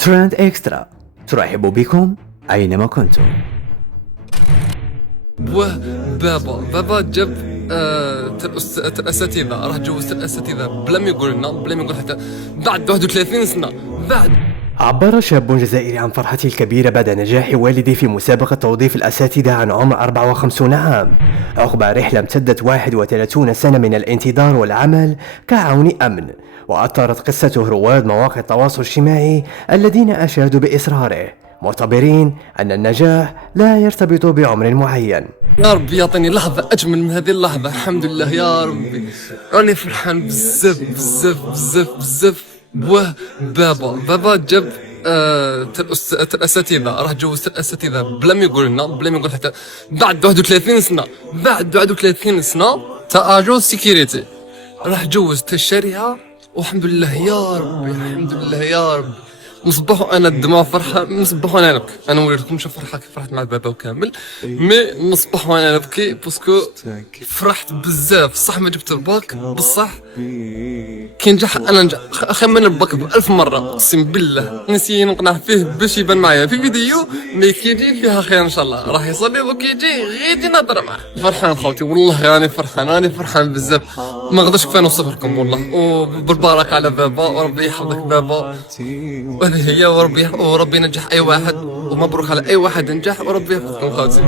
ترند إكسترا ترحب بكم أينما كنتم. بابا جاب الاساتذه، راه جوزت الاساتذه بلا ما يقول لنا، بلا ما يقول حتى بعد 31 سنه بعد. عبر شاب جزائري عن فرحته الكبيرة بعد نجاح والده في مسابقة توظيف الأساتذة عن عمر 54 عام عقب رحلة امتدت 31 سنة من الانتظار والعمل كعون أمن. وأثارت قصته رواد مواقع التواصل الاجتماعي الذين أشادوا بإصراره معتبرين أن النجاح لا يرتبط بعمر معين. يا ربي يعطيني لحظه اجمل من هذه اللحظه، الحمد لله يا ربي، راني فرحان بزاف بزاف بزاف بزاف. بابا جاب الاساتذه، راه جوزت الاساتذه بلا ما يقول لنا، بلا ما يقول حتى بعد 31 سنه بعد 31 سنه تاع اجو سيكيوريتي، راه جوزت الشريعه والحمد لله يا ربي، الحمد لله يا رب. نصبحوا انا الدماء فرحه، نصبحوا انا نبكي، انا وليتكم نشوف فرحه كيف فرحت مع بابا وكامل، مي نصبحوا انا نبكي باسكو فرحت بزاف. صح ما جبت الباك بصح كي نجح انا نجح، اخي من الباك ب1000 مره اقسم بالله نسي نقنع فيه باش يبان معايا في فيديو، مي كي يجي فيها خير ان شاء الله راح يصلي، وكي يجي غير نهضر معاه. فرحان خوتي والله، راني فرحان بزاف، ما نقدرش كيف نوصف لكم والله. وبالبركه على بابا، وربي يحفظك بابا، وهذه هي، وربي ينجح اي واحد، ومبروك على اي واحد نجح، وربي يحفظكم خوتي.